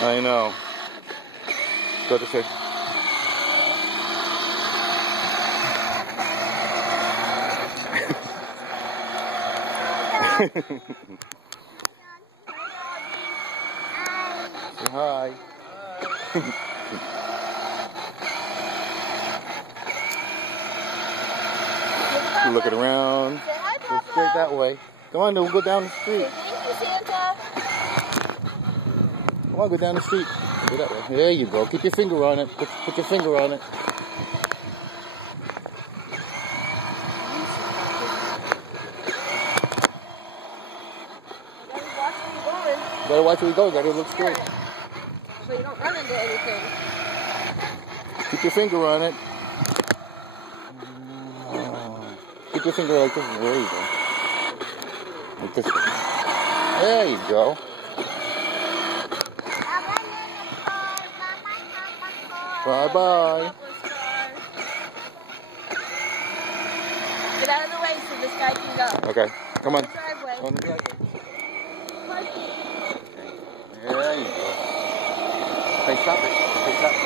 I know. Go to fish. Say hi. Looking around. Say hi, Go Papa. straight that way. Come on, we'll go down the street. Thank you, Santa. Come on, go down the street. Go that way. There you go. Keep your finger on it. Put your finger on it. Gotta watch where you go. Gotta look straight. So you don't run into anything. Keep your finger on it. Keep your finger like this. There you go. Like this. There you go. Bye-bye. Get out of the way so this guy can go. Okay. Come on. Driveway. On the driveway. There you go. Hey, stop it. Hey, stop it.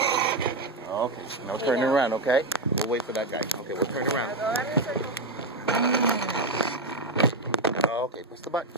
Okay. Now turn around, okay? We'll wait for that guy. Okay, we'll turn around. Go around in a circle. Okay, push the button.